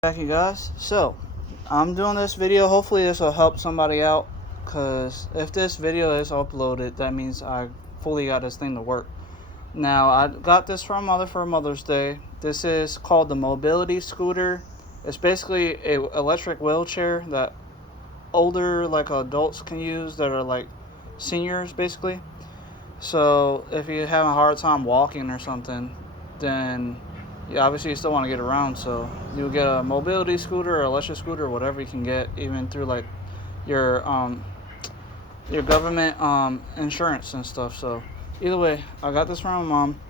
Back, you guys. So I'm doing this video. Hopefully this will help somebody out, because if this video is uploaded, that means I fully got this thing to work. Now, I got this from mother for Mother's Day. This is called the mobility scooter. It's basically a electric wheelchair that older like adults can use, that are like seniors basically. So if you're having a hard time walking or something, then obviously you still want to get around. So you get a mobility scooter or electric scooter or whatever you can get, even through like your your government insurance and stuff. So either way, I got this from my mom,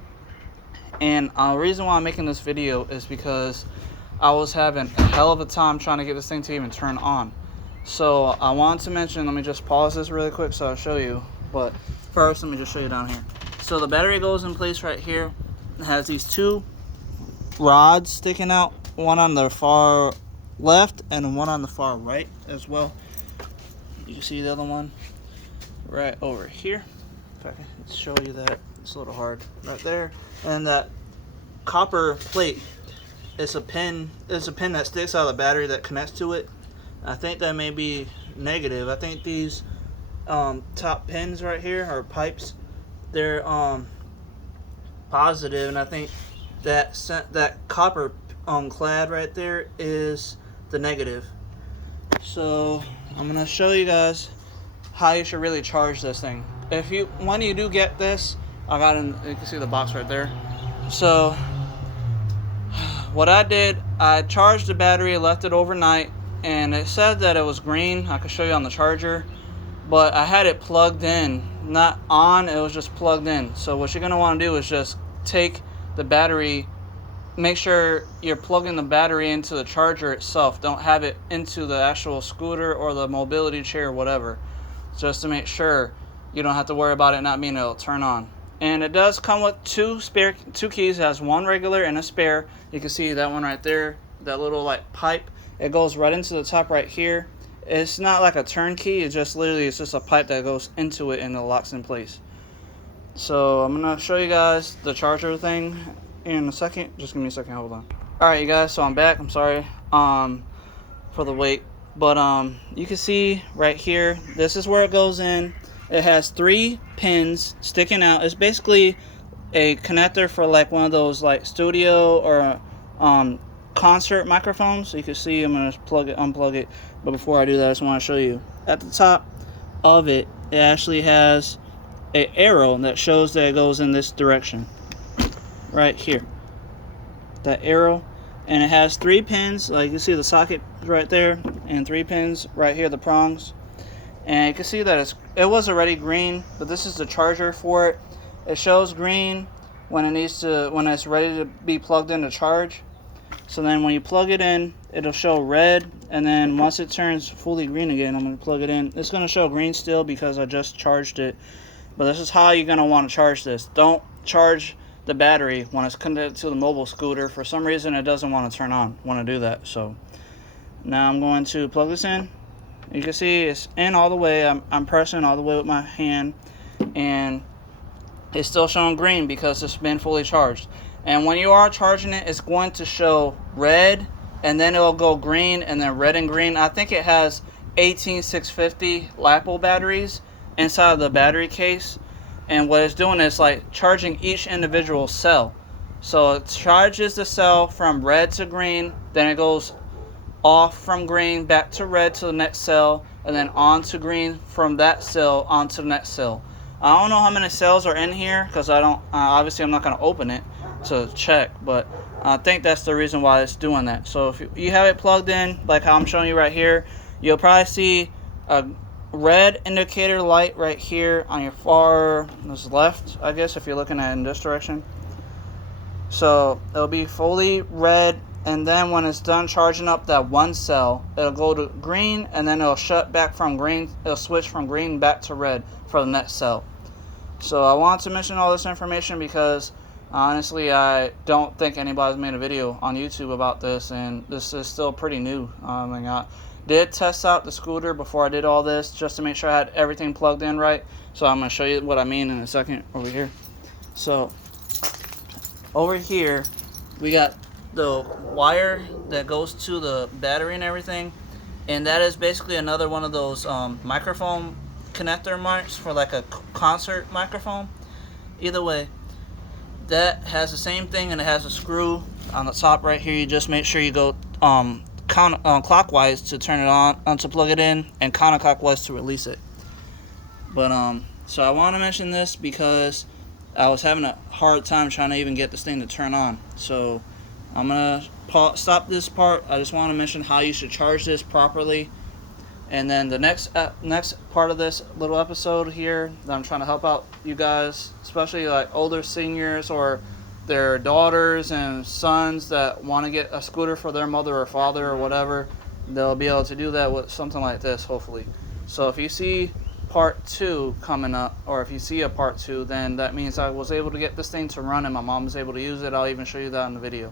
and the reason why I'm making this video is because I was having a hell of a time trying to get this thing to even turn on. So I wanted to mention, let me just pause this really quick so I'll show you. But first, let me just show you down here. So the battery goes in place right here. It has these two rods sticking out, one on the far left and one on the far right as well. You can see the other one right over here. If I can show you that, it's a little hard right there. And that copper plate is a pin. It's a pin that sticks out of the battery that connects to it. I think that may be negative. I think these top pins right here are pipes. They're positive, and I think that copper clad right there is the negative. So I'm gonna show you guys how you should really charge this thing. When you do get this, you can see the box right there. So what I did, I charged the battery, left it overnight, and it said that it was green. I could show you on the charger, but I had it plugged in, not on, it was just plugged in. So what you're gonna want to do is just take the battery, make sure you're plugging the battery into the charger itself. Don't have it into the actual scooter or the mobility chair or whatever, just to make sure you don't have to worry about it not being able to turn on. And it does come with two keys. It has one regular and a spare. You can see that one right there, that little like pipe. It goes right into the top right here. It's not like a turn key. It's just a pipe that goes into it and it locks in place. So I'm gonna show you guys the charger thing in a second. Just give me a second. Hold on. All right, you guys. So I'm back. I'm sorry for the wait, but you can see right here. This is where it goes in. It has 3 pins sticking out. It's basically a connector for like one of those like studio or concert microphones. So you can see I'm gonna unplug it. But before I do that, I just want to show you at the top of it. It actually has an arrow that shows that it goes in this direction. Right here, that arrow, and it has 3 pins. Like you can see the socket right there, and 3 pins right here, the prongs. And you can see that it was already green, but this is the charger for it. It shows green when it's ready to be plugged in to charge. So then when you plug it in, it'll show red, and then once it turns fully green again, I'm going to plug it in. It's going to show green still because I just charged it. But this is how you're going to want to charge this. Don't charge the battery when it's connected to the mobile scooter. For some reason, it doesn't want to turn on. Want to do that. So now I'm going to plug this in. You can see it's in all the way. I'm pressing all the way with my hand, and it's still showing green because it's been fully charged. And when you are charging it, it's going to show red, and then it'll go green, and then red and green. I think it has 18650 LiPo batteries inside of the battery case, and what it's doing is like charging each individual cell. So it charges the cell from red to green, then it goes off from green back to red to the next cell, and then on to green from that cell onto the next cell. I don't know how many cells are in here because I don't obviously I'm not going to open it to check, but I think that's the reason why it's doing that. So if you have it plugged in like how I'm showing you right here, you'll probably see a red indicator light right here on your far left, I guess, if you're looking at it in this direction. So it'll be fully red, and then when it's done charging up that one cell, it'll go to green, and then it'll shut back from green. It'll switch from green back to red for the next cell. So I wanted to mention all this information because honestly, I don't think anybody's made a video on YouTube about this, and this is still pretty new. I did test out the scooter before I did all this just to make sure I had everything plugged in right. So I'm going to show you what I mean in a second over here. So over here, we got the wire that goes to the battery and everything, and that is basically another one of those microphone connector marks for like a concert microphone. Either way, that has the same thing, and it has a screw on the top right here. You just make sure you go clockwise to turn it on, to plug it in, and counterclockwise to release it. But so I want to mention this because I was having a hard time trying to even get this thing to turn on. So I'm gonna stop this part. I just want to mention how you should charge this properly, and then the next part of this little episode here that I'm trying to help out you guys, especially like older seniors or their daughters and sons that want to get a scooter for their mother or father or whatever. They'll be able to do that with something like this, hopefully. So if you see part 2 coming up, or if you see a part 2, then that means I was able to get this thing to run and my mom was able to use it. I'll even show you that in the video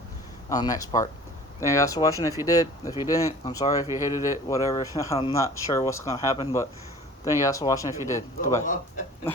on the next part. Thank you guys for watching. If you did, if you didn't, I'm sorry if you hated it, whatever. I'm not sure what's going to happen, but thank you guys for watching if you did. Goodbye.